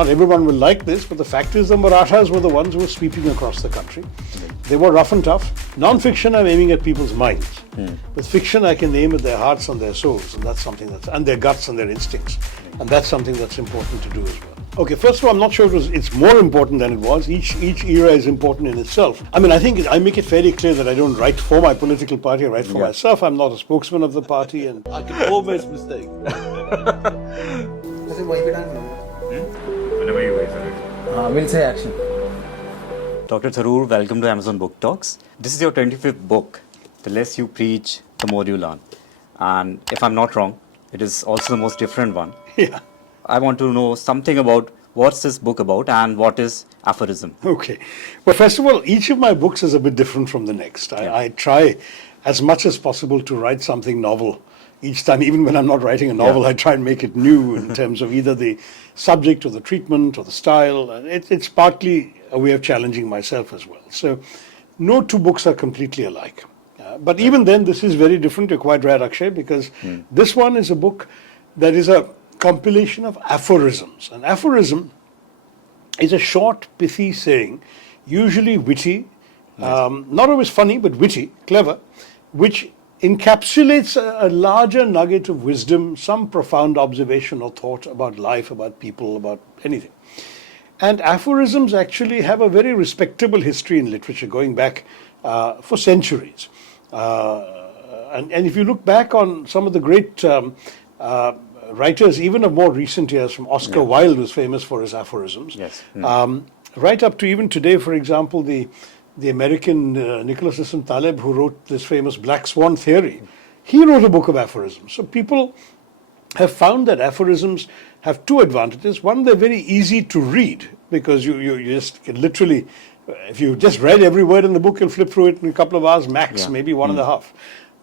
Not everyone will like this, but the fact is the Marathas were the ones who were sweeping across the country. They were rough and tough. Non-fiction, I'm aiming at people's minds. With fiction, I can aim at their hearts and their souls, and that's something and their guts and their instincts. And that's something that's important to do as well. Okay, first of all, I'm not sure it's more important than it was. Each era is important in itself. I mean, I think I make it fairly clear that I don't write for my political party, I write for myself. I'm not a spokesman of the party. And I can almost mistake. Whenever you guys are ready. We'll say action. Dr. Tharoor, welcome to Amazon Book Talks. This is your 25th book. The less you preach, the more you learn. And if I'm not wrong, it is also the most different one. yeah. I want to know something about what's this book about and what is aphorism. Okay. Well, first of all, each of my books is a bit different from the next. I try as much as possible to write something novel each time. Even when I'm not writing a novel, I try and make it new in terms of either the subject or the treatment or the style. It's partly a way of challenging myself as well. So no two books are completely alike. But even then, this is very different. You're quite right, Akshay, because this one is a book that is a compilation of aphorisms. An aphorism is a short, pithy saying, usually witty, not always funny, but witty, clever, which encapsulates a larger nugget of wisdom, some profound observation or thought about life, about people, about anything. And aphorisms actually have a very respectable history in literature, going back for centuries. And if you look back on some of the great writers, even of more recent years, from Oscar Wilde was famous for his aphorisms. Yes. Right up to even today, for example, the American Nicholas Nissim Taleb, who wrote this famous Black Swan theory, he wrote a book of aphorisms. So people have found that aphorisms have two advantages. One, they're very easy to read, because you just can literally, if you just read every word in the book, you'll flip through it in a couple of hours max, maybe one and a half.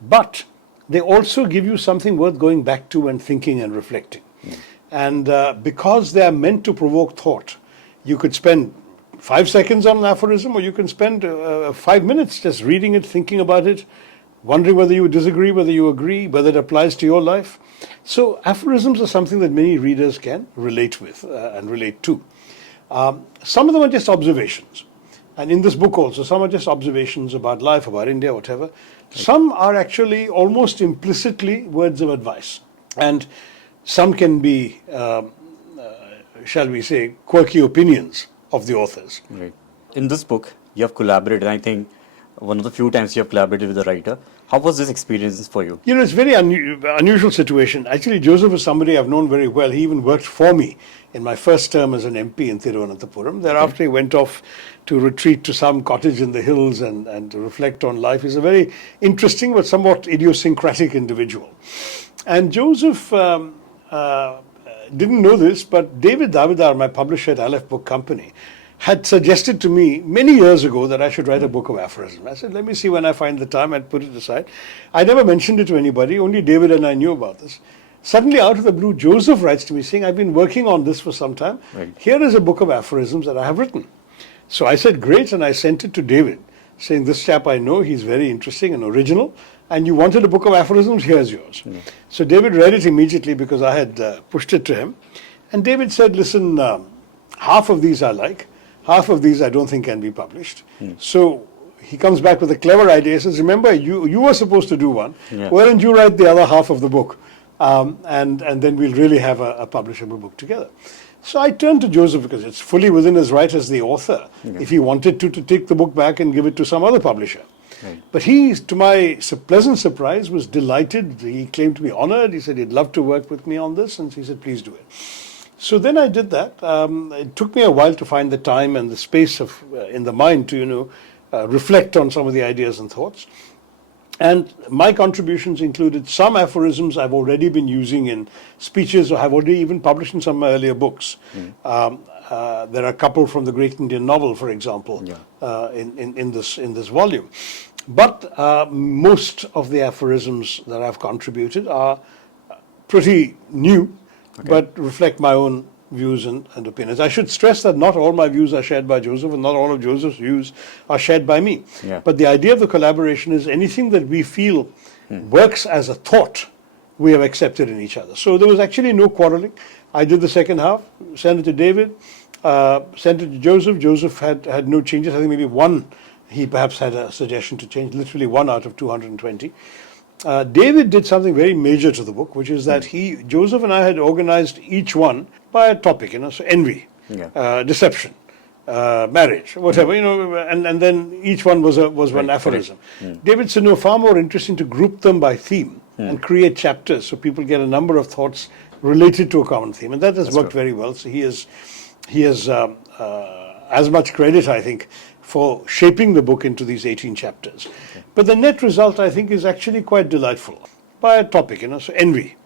But they also give you something worth going back to and thinking and reflecting. And because they are meant to provoke thought, you could spend 5 seconds on an aphorism, or you can spend 5 minutes just reading it, thinking about it, wondering whether you disagree, whether you agree, whether it applies to your life. So aphorisms are something that many readers can relate with and relate to. Some of them are just observations. And in this book also, some are just observations about life, about India, whatever. Some are actually almost implicitly words of advice. And some can be, shall we say, quirky opinions of the authors. Right. In this book, you have collaborated, and I think one of the few times you have collaborated with a writer. How was this experience for you? You know, it's a very unusual situation. Actually, Joseph is somebody I've known very well. He even worked for me in my first term as an MP in Thiruvananthapuram. Thereafter, he went off to retreat to some cottage in the hills and to reflect on life. He's a very interesting but somewhat idiosyncratic individual. And Joseph didn't know this, but David Davidar, my publisher at Aleph Book Company, had suggested to me many years ago that I should write a book of aphorisms. I said, let me see when I find the time. I'd put it aside. I never mentioned it to anybody. Only David and I knew about this. Suddenly, out of the blue, Joseph writes to me saying, I've been working on this for some time. Right. Here is a book of aphorisms that I have written. So I said, great, and I sent it to David, saying, this chap I know, he's very interesting and original, and you wanted a book of aphorisms, here's yours. So David read it immediately because I had pushed it to him. And David said, listen, half of these I like, half of these I don't think can be published. So he comes back with a clever idea. He says, remember, you were supposed to do one. Why don't you write the other half of the book? And then we'll really have a publishable book together. So I turned to Joseph because it's fully within his right as the author, if he wanted to take the book back and give it to some other publisher. Right. But he, to my pleasant surprise, was delighted. He claimed to be honored. He said he'd love to work with me on this, and he said, please do it. So then I did that. It took me a while to find the time and the space of in the mind to, reflect on some of the ideas and thoughts. And my contributions included some aphorisms I've already been using in speeches or have already even published in some of my earlier books. There are a couple from the Great Indian Novel, for example, in this volume. But most of the aphorisms that I've contributed are pretty new, but reflect my own views and opinions. I should stress that not all my views are shared by Joseph, and not all of Joseph's views are shared by me. But the idea of the collaboration is anything that we feel works as a thought we have accepted in each other. So there was actually no quarreling. I did the second half, sent it to David, sent it to Joseph. Joseph had no changes. I think maybe one, he perhaps had a suggestion to change, literally one out of 220. David did something very major to the book, which is that Joseph and I had organized each one by a topic, so envy, deception, marriage, whatever, and then each one was one aphorism. David said, no, far more interesting to group them by theme and create chapters so people get a number of thoughts related to a common theme, and that has worked very well. So he has as much credit, I think, for shaping the book into these 18 chapters. But the net result, I think, is actually quite delightful. By a topic, so envy,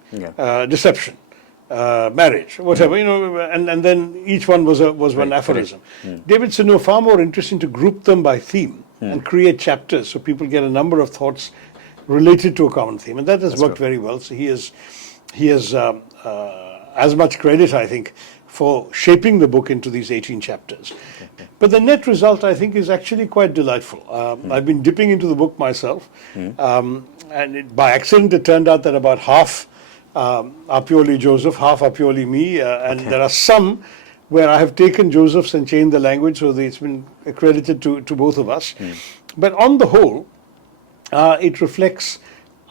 deception, marriage, whatever, and then each one was one aphorism. David said, no, far more interesting to group them by theme and create chapters so people get a number of thoughts related to a common theme, and that has worked very well. So he has as much credit, I think, for shaping the book into these 18 chapters. But the net result, I think, is actually quite delightful. I've been dipping into the book myself, and by accident it turned out that about half are purely Joseph, half are purely me, and there are some where I have taken Joseph's and changed the language so that it's been accredited to both of us. But on the whole, it reflects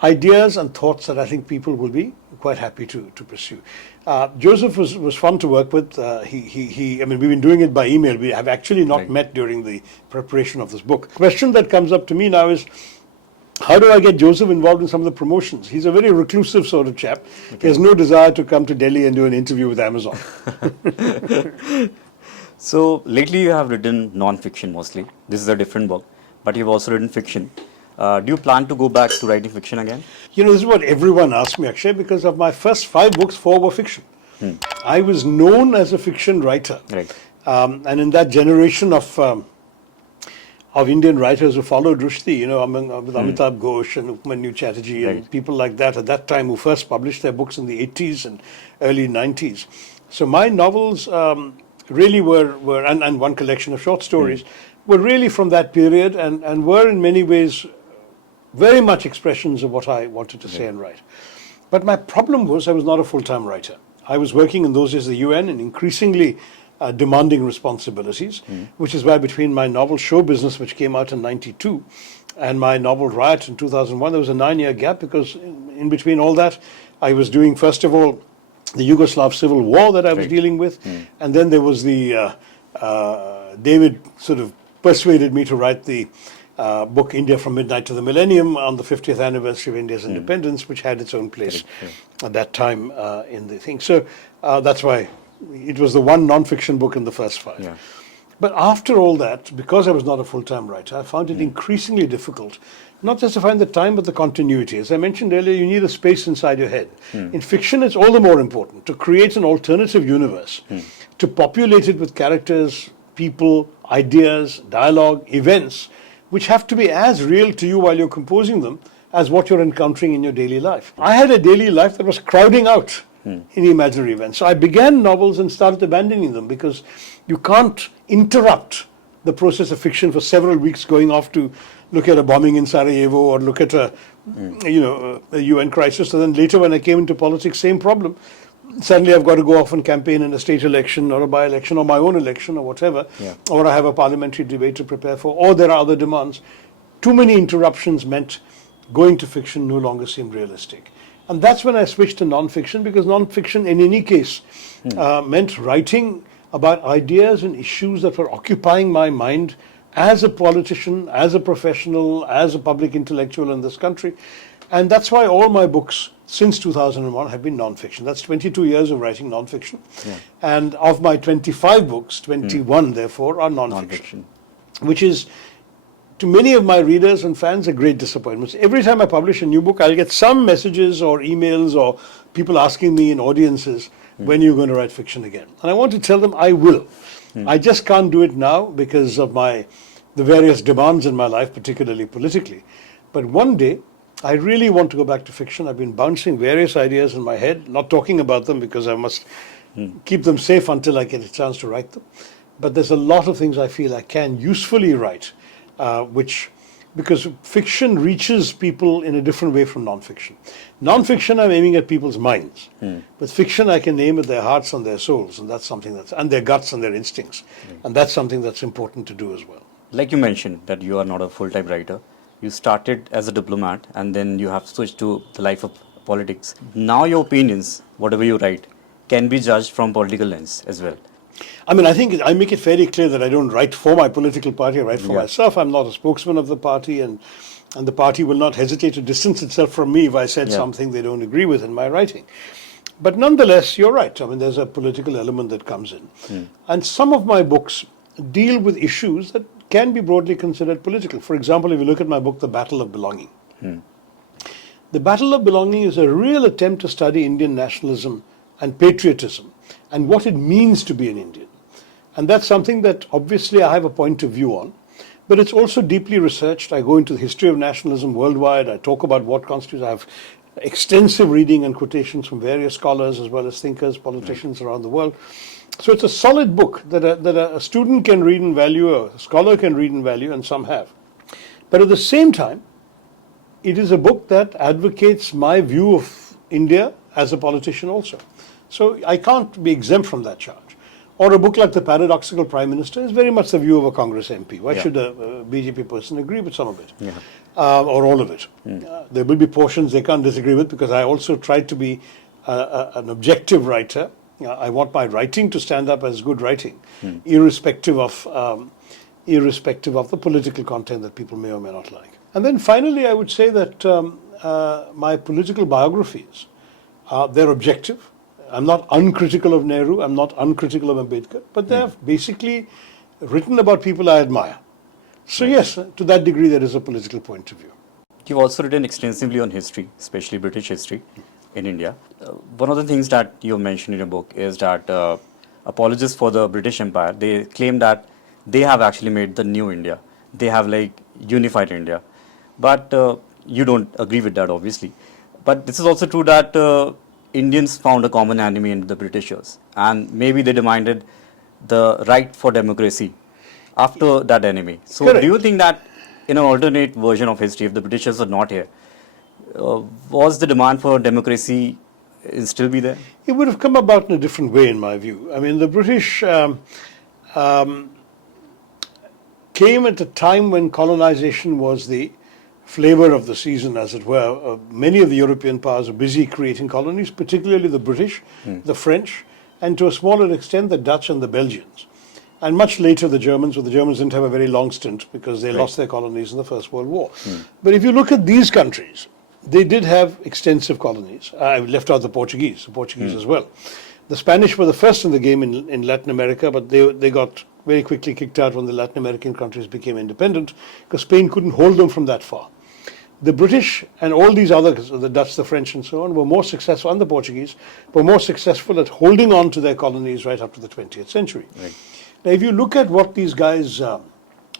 ideas and thoughts that I think people will be quite happy to pursue. Joseph was fun to work with. I mean, we've been doing it by email. We have actually not met during the preparation of this book. The question that comes up to me now is, how do I get Joseph involved in some of the promotions? He's a very reclusive sort of chap. He has no desire to come to Delhi and do an interview with Amazon. So lately you have written non-fiction mostly. This is a different book, but you've also written fiction. Do you plan to go back to writing fiction again? This is what everyone asks me, Akshay, because of my first 5 books, 4 were fiction. I was known as a fiction writer. Right. And in that generation of Indian writers who followed Rushdie, with Amitabh Ghosh and Upmanyu Chatterjee and people like that at that time who first published their books in the 80s and early 90s. So my novels really were and one collection of short stories, were really from that period and were in many ways very much expressions of what I wanted to say and write. But my problem was I was not a full-time writer. I was working in those days at the UN in increasingly demanding responsibilities, which is why between my novel Show Business, which came out in 92, and my novel Riot in 2001, there was a 9-year gap because in between all that, I was doing, first of all, the Yugoslav Civil War that I was dealing with, and then there was the, David sort of persuaded me to write the book India from Midnight to the Millennium on the 50th anniversary of India's independence, which had its own place at that time in the thing. So that's why it was the one non-fiction book in the first 5. Yeah. But after all that, because I was not a full-time writer, I found it increasingly difficult, not just to find the time, but the continuity. As I mentioned earlier, you need a space inside your head. In fiction, it's all the more important to create an alternative universe, to populate it with characters, people, ideas, dialogue, events, which have to be as real to you while you're composing them as what you're encountering in your daily life. I had a daily life that was crowding out any imaginary events. So I began novels and started abandoning them because you can't interrupt the process of fiction for several weeks going off to look at a bombing in Sarajevo or look at a UN crisis. And then later when I came into politics, same problem. Suddenly I've got to go off and campaign in a state election or a by-election or my own election or whatever, or I have a parliamentary debate to prepare for, or there are other demands. Too many interruptions meant going to fiction no longer seemed realistic. And that's when I switched to non-fiction, because non-fiction in any case meant writing about ideas and issues that were occupying my mind as a politician, as a professional, as a public intellectual in this country. And that's why all my books since 2001 have been non-fiction. That's 22 years of writing non-fiction. And of my 25 books, 21 therefore are non-fiction, which is, to many of my readers and fans, a great disappointment. Every time I publish a new book, I'll get some messages or emails or people asking me in audiences, when are you going to write fiction again? And I want to tell them I will. I just can't do it now because of the various demands in my life, particularly politically. But one day, I really want to go back to fiction. I've been bouncing various ideas in my head, not talking about them because I must keep them safe until I get a chance to write them. But there's a lot of things I feel I can usefully write, which because fiction reaches people in a different way from non-fiction. Non-fiction, I'm aiming at people's minds, but fiction I can aim at their hearts and their souls, and that's something and their guts and their instincts, and that's something that's important to do as well. Like you mentioned that you are not a full-time writer. You started as a diplomat and then you have switched to the life of politics. Now your opinions, whatever you write, can be judged from political lens as well. I mean, I think I make it very clear that I don't write for my political party, I write for myself. I'm not a spokesman of the party, and the party will not hesitate to distance itself from me if I said something they don't agree with in my writing. But nonetheless, you're right. I mean, there's a political element that comes in. And some of my books deal with issues that can be broadly considered political. For example, if you look at my book, The Battle of Belonging. The Battle of Belonging is a real attempt to study Indian nationalism and patriotism and what it means to be an Indian. And that's something that obviously I have a point of view on, but it's also deeply researched. I go into the history of nationalism worldwide. I talk about what constitutes. I have extensive reading and quotations from various scholars as well as thinkers, politicians around the world. So it's a solid book that a student can read and value, a scholar can read and value, and some have. But at the same time, it is a book that advocates my view of India as a politician also. So I can't be exempt from that charge. Or a book like The Paradoxical Prime Minister is very much the view of a Congress MP. Why should a BJP person agree with some of it? Or all of it? There will be portions they can't disagree with, because I also try to be an objective writer. I want my writing to stand up as good writing, irrespective of the political content that people may or may not like. And then finally, I would say that my political biographies, they're objective. I'm not uncritical of Nehru, I'm not uncritical of Ambedkar, but they're basically written about people I admire. So yes, to that degree there is a political point of view. You've also written extensively on history, especially British history in India. One of the things that you mentioned in your book is that apologists for the British Empire, they claim that they have actually made the new India. They have like unified India. But you don't agree with that, obviously. But this is also true that Indians found a common enemy in the Britishers, and maybe they demanded the right for democracy after that enemy. So Correct. Do you think that in an alternate version of history, if the Britishers were not here, was the demand for democracy still be there? It would have come about in a different way, in my view. I mean, the British came at a time when colonization was the flavor of the season, as it were. Many of the European powers are busy creating colonies, particularly the British, the French, and to a smaller extent the Dutch and the Belgians. And much later the Germans, but the Germans didn't have a very long stint because they lost their colonies in the First World War. But if you look at these countries, they did have extensive colonies. I've left out the Portuguese as well. The Spanish were the first in the game in Latin America, but they got very quickly kicked out when the Latin American countries became independent, because Spain couldn't hold them from that far. The British and all these others, the Dutch, the French and so on, were more successful, and the Portuguese, were more successful at holding on to their colonies right up to the 20th century. Right. Now, if you look at what these guys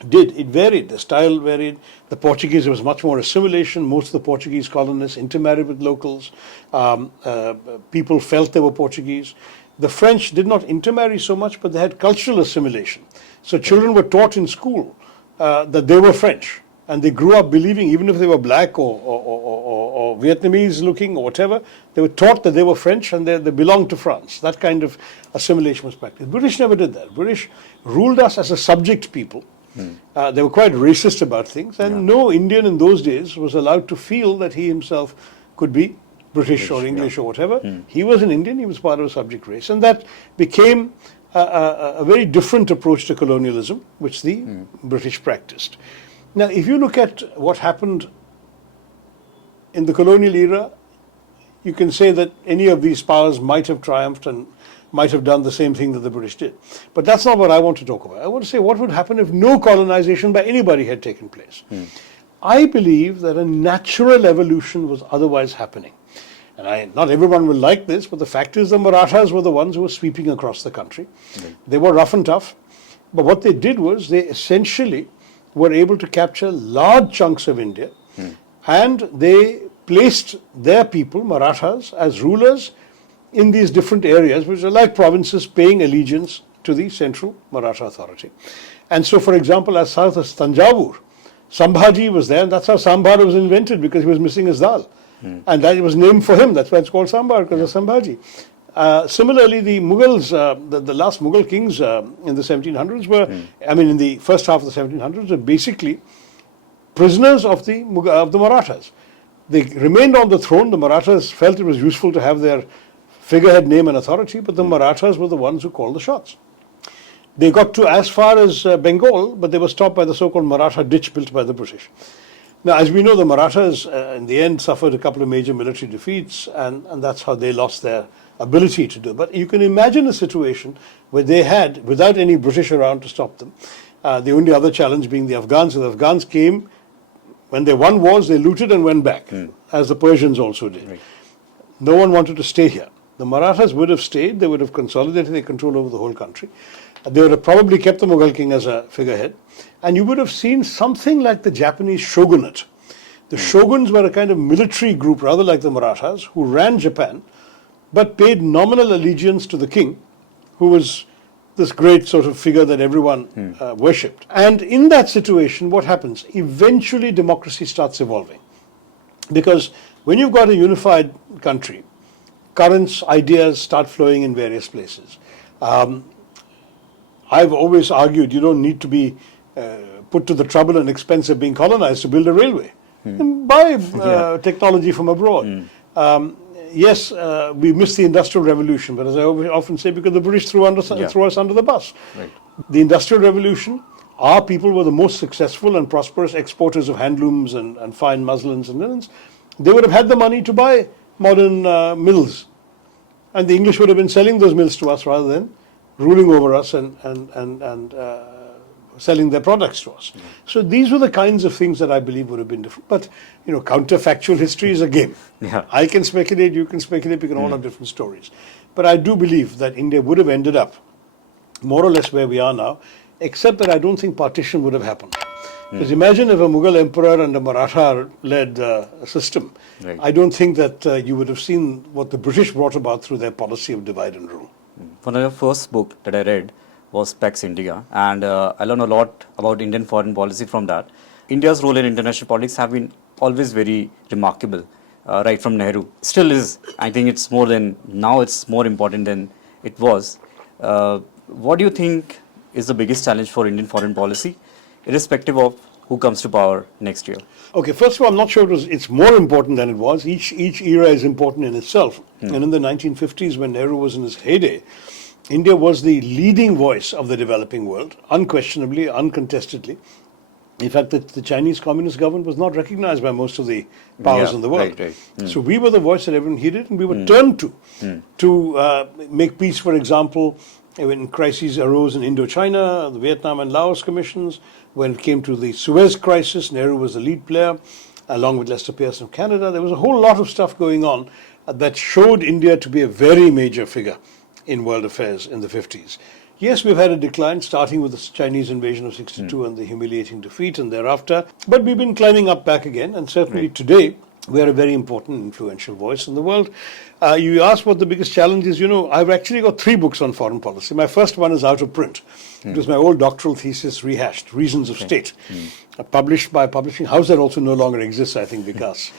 did, it varied, the style varied. The Portuguese, there was much more assimilation. Most of the Portuguese colonists intermarried with locals. People felt they were Portuguese. The French did not intermarry so much, but they had cultural assimilation. So children were taught in school that they were French. And they grew up believing, even if they were black or Vietnamese looking or whatever, they were taught that they were French and they belonged to France. That kind of assimilation was practiced. British never did that. British ruled us as a subject people. They were quite racist about things, and no Indian in those days was allowed to feel that he himself could be British or English or whatever. He was an Indian, he was part of a subject race, and that became a very different approach to colonialism, which the British practiced. Now, if you look at what happened in the colonial era, you can say that any of these powers might have triumphed and might have done the same thing that the British did. But that's not what I want to talk about. I want to say what would happen if no colonization by anybody had taken place. I believe that a natural evolution was otherwise happening. And not everyone will like this, but the fact is the Marathas were the ones who were sweeping across the country. They were rough and tough. But what they did was they essentially were able to capture large chunks of India, and they placed their people, Marathas, as rulers in these different areas, which are like provinces paying allegiance to the central Maratha authority. And so, for example, as south as Tanjavur, Sambhaji was there, and that's how sambar was invented, because he was missing his dal. And that was named for him. That's why it's called sambar, because of Sambhaji. Similarly, the Mughals, the last Mughal kings in the 1700s were, in the first half of the 1700s, were basically prisoners of the Marathas. They remained on the throne. The Marathas felt it was useful to have their figurehead name and authority, but the Marathas were the ones who called the shots. They got to as far as Bengal, but they were stopped by the so-called Maratha ditch built by the British. Now, as we know, the Marathas in the end suffered a couple of major military defeats, and that's how they lost their ability to do. But you can imagine a situation where they had, without any British around to stop them, the only other challenge being the Afghans. So the Afghans came, when they won wars, they looted and went back, as the Persians also did. Right. No one wanted to stay here. The Marathas would have stayed, they would have consolidated their control over the whole country. They would have probably kept the Mughal king as a figurehead. And you would have seen something like the Japanese shogunate. The shoguns were a kind of military group, rather like the Marathas, who ran Japan, but paid nominal allegiance to the king, who was this great sort of figure that everyone worshipped. And in that situation, what happens? Eventually democracy starts evolving. Because when you've got a unified country, currents, ideas start flowing in various places. I've always argued you don't need to be put to the trouble and expense of being colonized to build a railway. And buy technology from abroad. Yes, we missed the Industrial Revolution, but as I often say, because the British threw us under the bus. Right. The Industrial Revolution, our people were the most successful and prosperous exporters of handlooms and fine muslins and linens. They would have had the money to buy modern mills. And the English would have been selling those mills to us rather than ruling over us and selling their products to us. So these were the kinds of things that I believe would have been different. But, counterfactual history is a game. Yeah. I can speculate, you can speculate, we can all have different stories. But I do believe that India would have ended up more or less where we are now, except that I don't think partition would have happened. Because imagine if a Mughal emperor and a Maratha-led system, Right. I don't think that you would have seen what the British brought about through their policy of divide and rule. One of the first book that I read was Pax India, and I learned a lot about Indian foreign policy from that. India's role in international politics have been always very remarkable, right from Nehru. Still is. I think it's more important than it was. What do you think is the biggest challenge for Indian foreign policy, irrespective of who comes to power next year? Okay, first of all, I'm not sure it's more important than it was. Each era is important in itself. And in the 1950s, when Nehru was in his heyday, India was the leading voice of the developing world, unquestionably, uncontestedly. In fact, the Chinese Communist government was not recognized by most of the powers in the world. Right. So we were the voice that everyone heeded, and we were turned to make peace, for example, when crises arose in Indochina, the Vietnam and Laos commissions. When it came to the Suez crisis, Nehru was the lead player, along with Lester Pearson of Canada. There was a whole lot of stuff going on that showed India to be a very major figure in world affairs in the 50s. Yes, we've had a decline, starting with the Chinese invasion of 62 and the humiliating defeat and thereafter, but we've been climbing up back again, and certainly today we are a very important, influential voice in the world. You asked what the biggest challenge is. I've actually got 3 books on foreign policy. My first one is out of print. It was my old doctoral thesis rehashed, Reasons of State, published by Publishing House that also no longer exists, I think, because.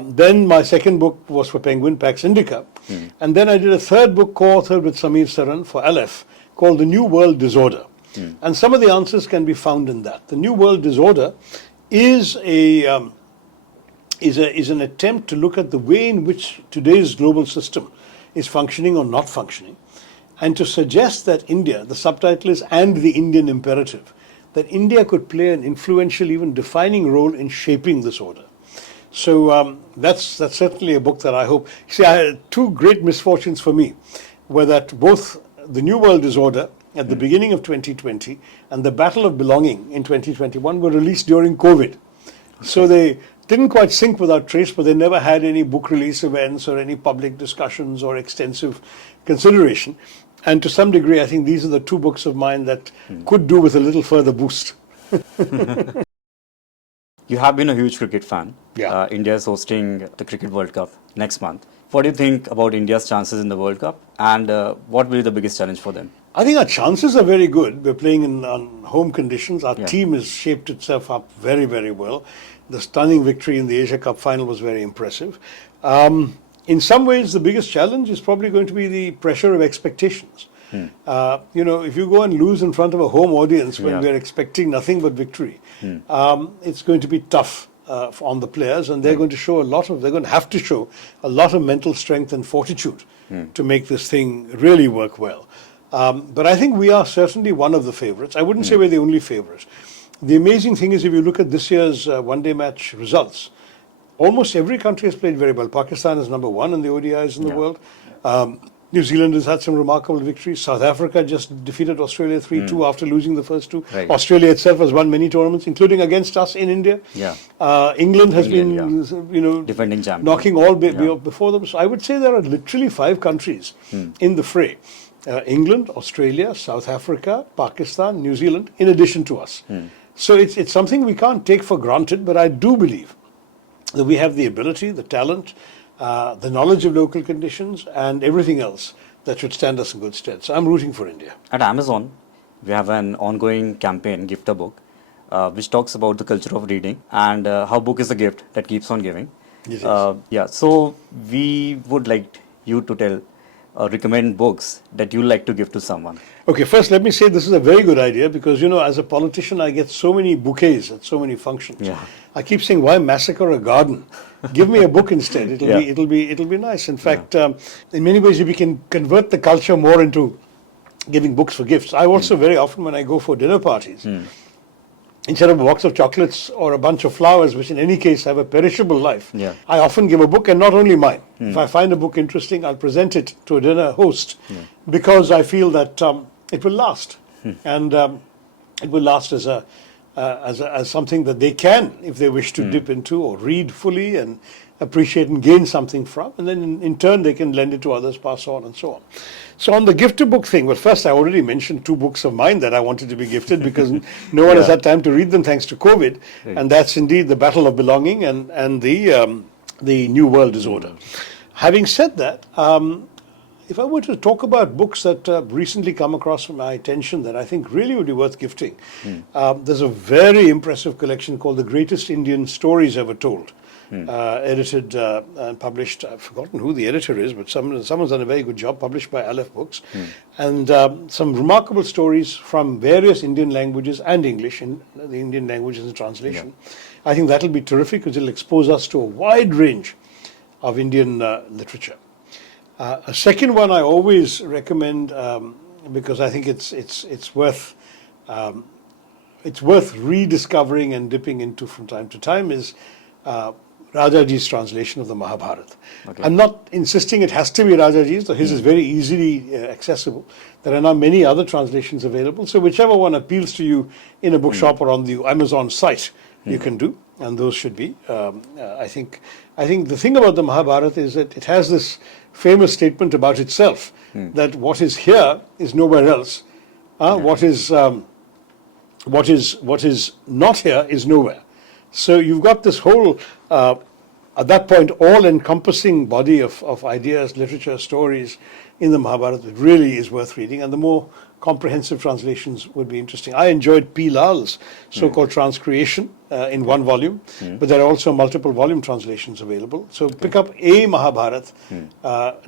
Then my second book was for Penguin, Pax Indica. And then I did a third book co-authored with Samir Saran for Aleph called The New World Disorder. And some of the answers can be found in that. The New World Disorder is an attempt to look at the way in which today's global system is functioning or not functioning, and to suggest that India, the subtitle is "And the Indian Imperative," that India could play an influential, even defining role in shaping this order. So that's certainly a book that I hope. See, I had 2 great misfortunes for me, were that both The New World Disorder at the beginning of 2020 and The Battle of Belonging in 2021 were released during COVID. So they didn't quite sync with our trace, but they never had any book release events or any public discussions or extensive consideration. And to some degree, I think these are the 2 books of mine that could do with a little further boost. You have been a huge cricket fan. Yeah. India is hosting the Cricket World Cup next month. what do you think about India's chances in the World Cup, and what will be the biggest challenge for them? I think our chances are very good. We're playing on home conditions. Our Yeah. team has shaped itself up very, very well. The stunning victory in the Asia Cup final was very impressive. In some ways, the biggest challenge is probably going to be the pressure of expectations. If you go and lose in front of a home audience when Yeah. we're expecting nothing but victory, it's going to be tough on the players, and they're going to they're going to have to show a lot of mental strength and fortitude to make this thing really work well. But I think we are certainly one of the favourites. I wouldn't say we're the only favourite. The amazing thing is, if you look at this year's one-day match results, almost every country has played very well. Pakistan is number one in the ODIs in the world. New Zealand has had some remarkable victories. South Africa just defeated Australia 3-2 after losing the first two. Right. Australia itself has won many tournaments, including against us in India. Yeah. England has England, been, defending champion. knocking all before them. So I would say there are literally 5 countries in the fray. England, Australia, South Africa, Pakistan, New Zealand, in addition to us. So it's something we can't take for granted, but I do believe that we have the ability, the talent, the knowledge of local conditions, and everything else that should stand us in good stead. So I'm rooting for India. At Amazon, we have an ongoing campaign, GiftaBook, which talks about the culture of reading and how book is a gift that keeps on giving. Yes, yes. So we would like you to recommend books that you like to give to someone. Okay, first let me say this is a very good idea because, as a politician, I get so many bouquets at so many functions. Yeah. I keep saying, why massacre a garden? Give me a book instead. It'll be nice. In fact, in many ways, if we can convert the culture more into giving books for gifts. I also very often, when I go for dinner parties, instead of a box of chocolates or a bunch of flowers, which in any case have a perishable life, I often give a book, and not only mine. If I find a book interesting, I'll present it to a dinner host because I feel that it will last. And it will last as something that they can, if they wish to dip into or read fully and appreciate and gain something from. And then in turn, they can lend it to others, pass on, and so on. So on the GiftaBook thing, well, first I already mentioned 2 books of mine that I wanted to be gifted because no one has had time to read them thanks to COVID. Right. And that's indeed The Battle of Belonging and the New World Disorder. Having said that, if I were to talk about books that recently come across my attention that I think really would be worth gifting, there's a very impressive collection called The Greatest Indian Stories Ever Told. Edited and published, I've forgotten who the editor is, but someone's done a very good job, published by Aleph Books. And some remarkable stories from various Indian languages and English, in the Indian languages in translation. I think that'll be terrific because it'll expose us to a wide range of Indian literature. A second one I always recommend because I think it's worth rediscovering and dipping into from time to time is Rajaji's translation of the Mahabharata. Okay. I'm not insisting it has to be Rajaji's, though his is very easily accessible. There are now many other translations available, so whichever one appeals to you in a bookshop or on the Amazon site, you can do, and those should be. I think the thing about the Mahabharata is that it has this famous statement about itself, that what is here is nowhere else. What is not here is nowhere. So you've got this whole, at that point, all-encompassing body of ideas, literature, stories in the Mahabharata that really is worth reading, and the more comprehensive translations would be interesting. I enjoyed P. Lal's so-called transcreation in one volume, but there are also multiple volume translations available. So pick up a Mahabharata,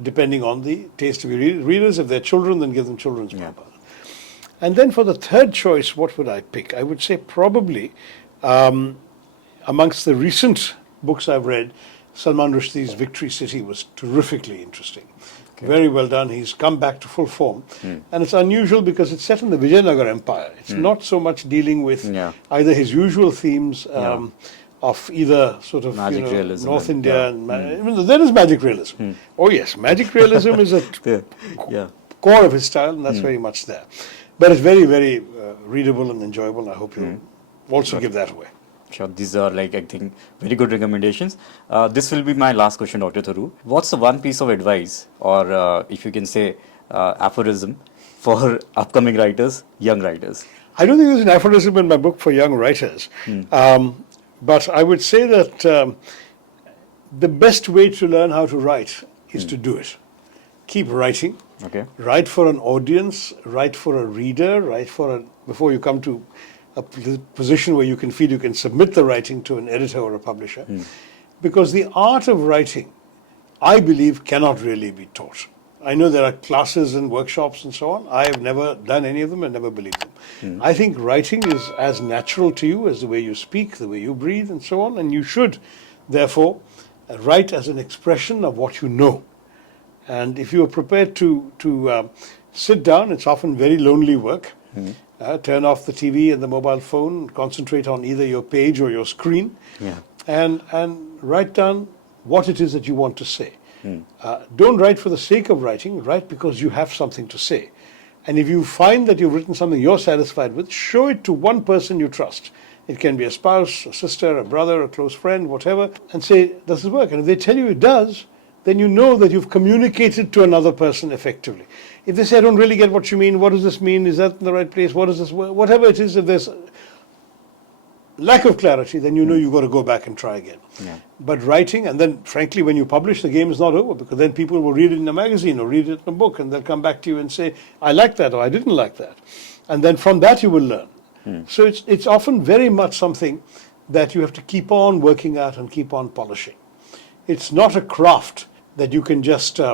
depending on the taste of your readers. If they're children, then give them children's Mahabharata. And then for the third choice, what would I pick? I would say probably amongst the recent books I've read, Salman Rushdie's Victory City was terrifically interesting. Okay. Very well done. He's come back to full form. And it's unusual because it's set in the Vijayanagar Empire. It's not so much dealing with either his usual themes of either sort of realism North India. And there is magic realism. Oh yes, magic realism is a core of his style, and that's very much there. But it's very, very readable and enjoyable, and I hope you'll also give that away. Sure, these are I think very good recommendations. This will be my last question, Dr. Tharoor. What's the one piece of advice, or if you can say aphorism, for upcoming writers, young writers? I don't think there's an aphorism in my book for young writers. But I would say that the best way to learn how to write is to do it. Keep writing. Okay. Write for an audience, write for a reader, before you come to a position where you can feel you can submit the writing to an editor or a publisher. Because the art of writing, I believe, cannot really be taught. I know there are classes and workshops and so on. I have never done any of them and never believed them. I think writing is as natural to you as the way you speak, the way you breathe and so on, and you should, therefore, write as an expression of what you know. And if you are prepared to sit down, it's often very lonely work. Turn off the TV and the mobile phone, concentrate on either your page or your screen, and write down what it is that you want to say. Don't write for the sake of writing, write because you have something to say. And if you find that you've written something you're satisfied with, show it to one person you trust. It can be a spouse, a sister, a brother, a close friend, whatever, and say, does this work? And if they tell you it does, then you know that you've communicated to another person effectively. If they say, I don't really get what you mean, what does this mean? Is that in the right place? What is this? Whatever it is, if there's lack of clarity, then you know you've got to go back and try again. But writing, and then frankly, when you publish, the game is not over, because then people will read it in a magazine or read it in a book, and they'll come back to you and say, I like that or I didn't like that. And then from that you will learn. So it's often very much something that you have to keep on working at and keep on polishing. It's not a craft that you can just sit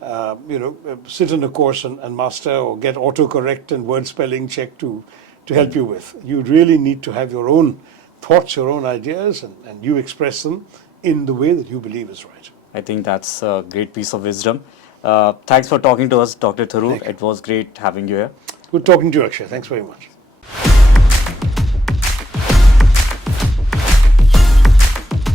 in a course and master, or get autocorrect and word spelling check to help you with. You really need to have your own thoughts, your own ideas, and you express them in the way that you believe is right. I think that's a great piece of wisdom. Thanks for talking to us, Dr. Tharoor. It was great having you here. Good talking to you, Akshay. Thanks very much.